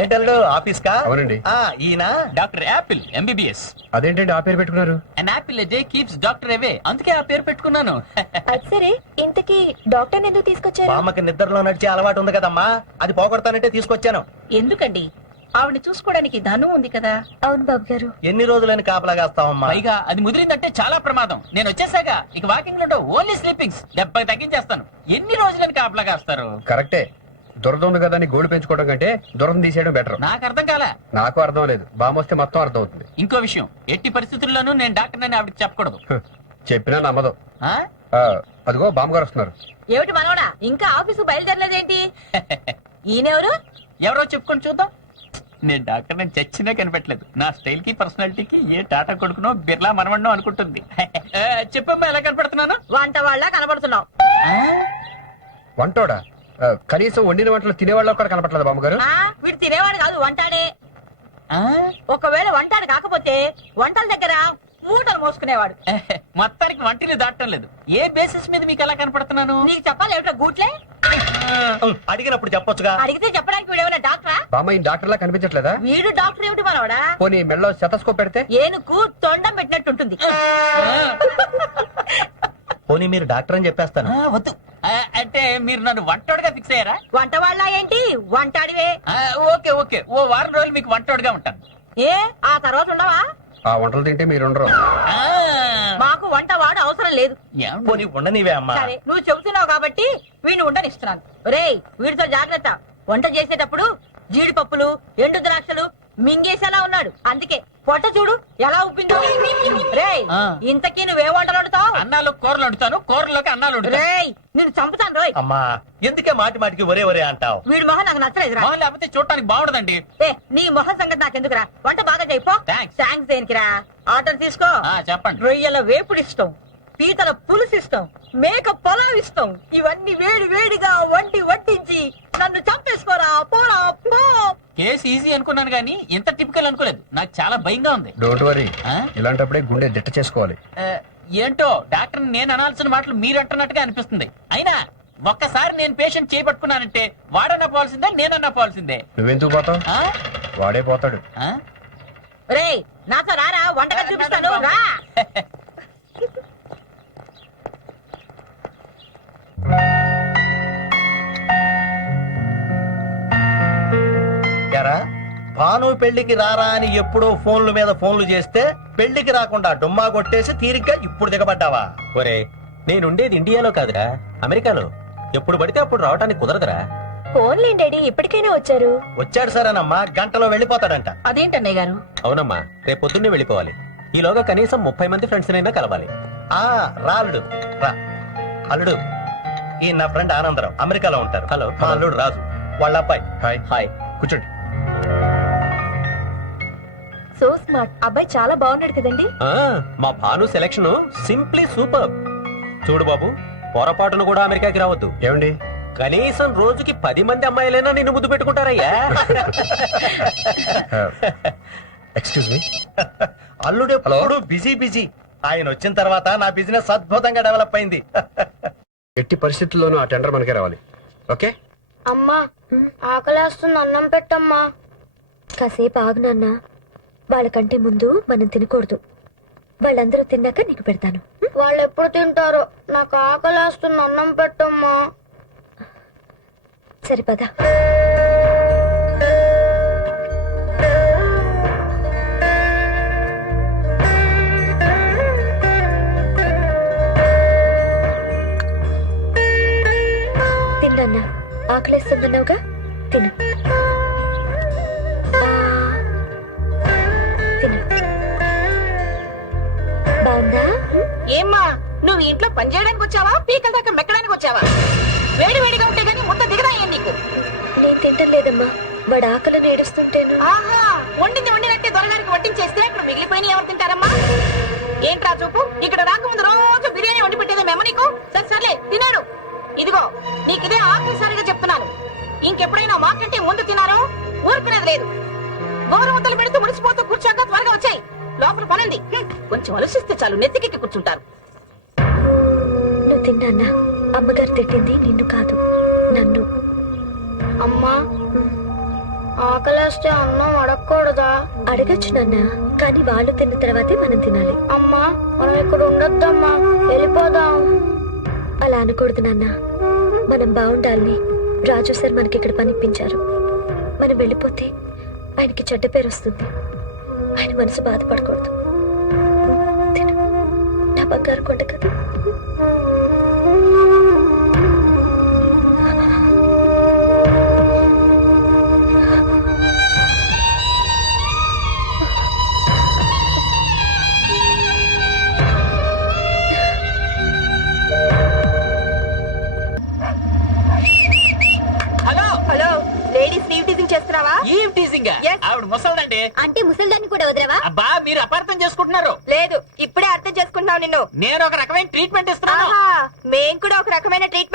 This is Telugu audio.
ఏంటల్లుడు ఆఫీస్ కా? అవునండి. ఈయన డాక్టర్ యాపిల్ ఎంబీబీఎస్. అదేంటండి ఆ పేరు పెట్టుకున్నారు? An apple A day keeps doctor away, అందుకే ఆ పేరు పెట్టుకున్నాను. అది సరే, ఇంతకీ డాక్టర్ ఎందుకు తీసుకొచ్చారు? బామ్మకి నిద్రలో నడిచే అలవాటు ఉంది కదమ్మా, అది పోగొడతానంటే తీసుకొచ్చాను. ఎందుకండి? ఆవిడ చూసుకోవడానికి ధను ఉంది కదా. అవును బాబు గారు. ఎన్ని రోజులని కాపలాగాస్తావమ్మా? పైగా అది ముదిరిందంటే చాలా ప్రమాదం. నేను వచ్చేసాక ఇక వాకింగ్ లో ఓన్లీ స్లీపింగ్స్. 70 తగ్గించేస్తాను. ఎన్ని రోజులని కాపలాగాస్తారు? కరెక్టే. దురద ఉంది కదా అని గోడు పెంచుకోవడం కంటే దురద తీసేయడం బెటర్. నాకు అర్థం కాలే. నాకు అర్థం లేదు, బామొస్తే మొత్తం అర్థం అవుతుంది. ఇంకో విషయం, ఎట్టి పరిస్థితుల్లోనూ నేను డాక్టర్ అని ఆవిడకి చెప్పకూడదు. చెప్పినా నమ్మదు. ఆ? అదిగో బామ్మగారు వస్తున్నారు. ఏమిటి మనవడా, ఇంకా ఆఫీసు బయలుదేరలేదేంటి? ఈయనెవరు? ఎవరో చెప్పుకొని చూద్దాం. నేను డాక్టర్ నేను చచ్చినా కనిపెట్టలేదు. నా స్టైల్ కి పర్సనాలిటీకి ఏ టాటా కొడుకునో బిర్లా మనవన్నో అనుకుంటుంది. చెప్పప్ప ఎలా కనపడుతున్నాను? వంట వాళ్ళ కనబడుతున్నావు. వంటోడా? కనీసం వండిన వంటలు తినేవాళ్ళు ఒక్కడ కనపట్లేదు బామ్మగారు. వీడు తినేవాడు కాదు, వంటాడే. ఒకవేళ వంటాడు కాకపోతే వంటల దగ్గర మూటలు మోసుకునేవాడు. మొత్తానికి వంటిని దాటం లేదు. ఏ బేసిస్ మీద మీకు ఎలా కనపడుతున్నాను? నీకు చెప్పాలి ఏమిటో గూట్లే. అడిగినప్పుడు చెప్పొచ్చుగా. అడిగితే చెప్పడానికి వీడేమైనా డాక్టరా? బామ్మ ఈ డాక్టర్ లా కనిపించట్లేదా? వీడు డాక్టర్ ఏమిటి మనవడా? పోనీ మెడలో స్టెతస్కోప్ పెడితే? ఏనుకు తొండం పెట్టినట్టుంటుంది. పోనీ మీరు డాక్టర్ అని చెప్పేస్తాను. వద్దు. అంటే మీరు నన్ను వంటోడుగా ఫిక్స్ అయ్యారా? వంట వాళ్ళ ఏంటి, వంటాడివే. ఓకే ఓకే, ఓ వారం రోజులు మీకు వంటోడుగా ఉంటాను. ఏ ఆ తర్వాత ఉండవా? ఆ వంటలు తింటే మీరుండరు. మాకు వంట వాడు అవసరం లేదు. పోనీ ఉండనివే అమ్మా. సరే, నువ్వు చెబుతున్నావు కాబట్టి వీడిని ఉండనిస్తున్నాను. రేయ్, వీడితో జాగ్రత్త. వంట చేసేటప్పుడు జీడిపప్పులు ఎండు ద్రాక్షలు మింగేసేలా ఉన్నాడు. అందుకే పొట్ట చూడు ఎలా ఉబ్బిందో. రేయ్, ఇంతకీ నువ్వే వంటలు వండుతావు? అన్నాలు కూరలు వండుతాను, కూరలోకి అన్నాలు వండుతాను. రేయ్, నేను చంపుతాను రోయ్. అమ్మా ఎందుకే మాటి మాటికి ఒరే ఒరే అంటావు? వీడి మొహం నాకు నచ్చలేదురా. లేకపోతే చూడటానికి బాగుండదండి. నీ మొహం సంగతి నాకెందుకురా? వంట బాగా చేయిపో. థ్యాంక్స్ దేనికిరా? ఆర్డర్ తీసుకో. చెప్పండి. రొయ్యల వేపుడు ఇష్టం, పీతల పులుసు ఇష్టం, మేక పొలావ్ ఇష్టం. ఇవన్నీ వేడి వేడిగా వడ్డించి నన్ను చంపేసుకోరా. పోరా పో. కేసు ఈజీ అనుకున్నాను గానీ ఇంత టిపికల్ అనుకోలేదు. నాకు చాలా భయంగా ఉంది. డోంట్ వరీ, ఇలాంటప్పుడే గుండె దిట్ట చేసుకోవాలి. ఏంటో డాక్టర్ నేను అనాల్సిన మాటలు మీరు అంటున్నట్టుగా అనిపిస్తుంది. అయినా ఒక్కసారి నేను పేషెంట్ చేపట్టుకున్నానంటే వాడన్నా పోవాల్సిందే, నేనన్నా పోవాల్సిందే. నువ్వెందుకు పోతావు? వాడే పోతాడు. రేయ్, నాతో రారా, వంటగా చూపిస్తాను రా. భాను పెళ్లికి రారా అని ఎప్పుడో ఫోన్ల మీద ఫోన్లు చేస్తే పెళ్లికి రాకుండా డుమ్మా కొట్టేసి తీరిగ్గా ఇప్పుడు దిగబడ్డావా? ఒరే, నేనుండేది ఇండియాలో కాదురా, అమెరికాలో. ఎప్పుడు పడితే అప్పుడు రావడానికి కుదరదురా. ఫోన్లేండి డాడీ, ఇప్పటికైనా వచ్చారు. వచ్చాడు సరేనమ్మా, గంటలో వెళ్ళిపోతాడంట. అదేంటన్నయ్య గారు? అవునమ్మా, రేపు పొద్దున్నే వెళ్ళిపోవాలి. ఈలోగా కనీసం 30 మంది ఫ్రెండ్స్ అయినా కలవాలి. రా అల్లుడు రా. అల్లుడు, ఈ నా ఫ్రెండ్ ఆనందరావు, అమెరికాలో ఉంటారు. హలో. మా అల్లుడు రాజు, వాళ్ళ అబ్బాయి. హాయ్. హాయ్. కూర్చోండి. So smart. అబ్బాయి చాలా బాగున్నాడు కదండి. మా భాను సెలక్షన్ సింప్లీ సూపర్. చూడు బాబు, పొరపాటును కూడా అమెరికాకి రావద్దు. ఏమండి, కనీసం రోజుకి 10 మంది అమ్మాయిలైనా నిన్ను ముద్దు పెట్టుకుంటారయ్యా. Excuse me. అల్లుడు ఎప్పుడు బిజీ. ఆయన వచ్చిన తర్వాత నా బిజినెస్ అద్భుతంగా డెవలప్ అయింది. ఎట్టి పరిస్థితుల్లోనూ ఆ టెండర్ మనకే రావాలి. ఓకే? అమ్మా, ఆకలేస్తుంది, అన్నం పెట్టమ్మా. కాసేపు ఆగు నాన్న. వాళ్ళకంటే ముందు మనం తినకూడదు. వాళ్ళందరూ తిన్నాక నీకు పెడతాను. వాళ్ళు ఎప్పుడు తింటారో, నాకు ఆకలేస్తుంది, అన్నం పెట్టమ్మా. సరిపదా. తిన్నా, ఆకలిస్తుందన్నావుగా, తిను. బాగుందా? ఏమ్మా, నువ్వు ఇంట్లో పని చేయడానికి వచ్చావా, పీకల దాకా మెక్కడానికి వచ్చావా? వేడి వేడిగా ఉంటే గానీ ముద్ద దిగదాయ్యా నీకు. నేను తింటలేదమ్మా, వాడు ఆకలిని ఏడుస్తుంటేను. ఆహా, వండినట్టే దొరగారికి వడ్డించేస్తే అక్కడ మిగిలిపోయిన ఎవరు తింటారమ్మా? ఏంట్రా చూపు, ఇక్కడ రాకముందు రోజు బిర్యానీ వండి పెట్టేదే మేము నీకు. సర్లే తినాడు. ఇదిగో, నీకిదే ఆఖరిసారిగా చెప్తున్నాను. ఇంకెప్పుడైనా మాకంటే ముందు తినారో ఊరుకునేది లేదు. గౌరవతలు పెడుతూ ముడిసిపోతూ కూర్చోక త్వరగా వచ్చాయి. లోపల పనండి. కొంచెం ఆలోచిస్తే చాలు, నెత్తికెక్కి కూర్చుంటారు. నువ్వు తిన్నా, అమ్మగారు తిట్టింది నిన్ను కాదు, నన్ను. అమ్మా, ఆకలేస్తే అన్నం అడగకూడదా? అడగచ్చు నాన్న, కానీ వాళ్ళు తిన్న తర్వాతే మనం తినాలి. అమ్మా మనం ఇక్కడ ఉండొద్దమ్మా, వెళ్ళిపోదాం. అలా అనకూడదు నాన్న. మనం బాగుండాలని రాజు సార్ మనకి ఇక్కడ పనిపించారు. మనం వెళ్ళిపోతే ఆయనకి చెడ్డ పేరు వస్తుంది. ఆయన మనసు బాధపడకూడదు. తిను, నా బంగారు కొండ కదా. Hello hello, ladies leave teasing చేస్తున్నావా? Eve teasing Yes. ఆవిడ ముసల్దండి. అంటే ముసల్దాన్ని కూడా వదిలేవా? అబ్బా మీరు అపార్థం చేసుకుంటున్నారు. లేదు, ఇప్పుడే అర్థం చేసుకుంటున్నావు నిన్ను. నేను ఒక రకమైన ట్రీట్మెంట్ ఇస్తున్నాను. ఆహా, మేం కూడా ఒక రకమైన ట్రీట్మెంట్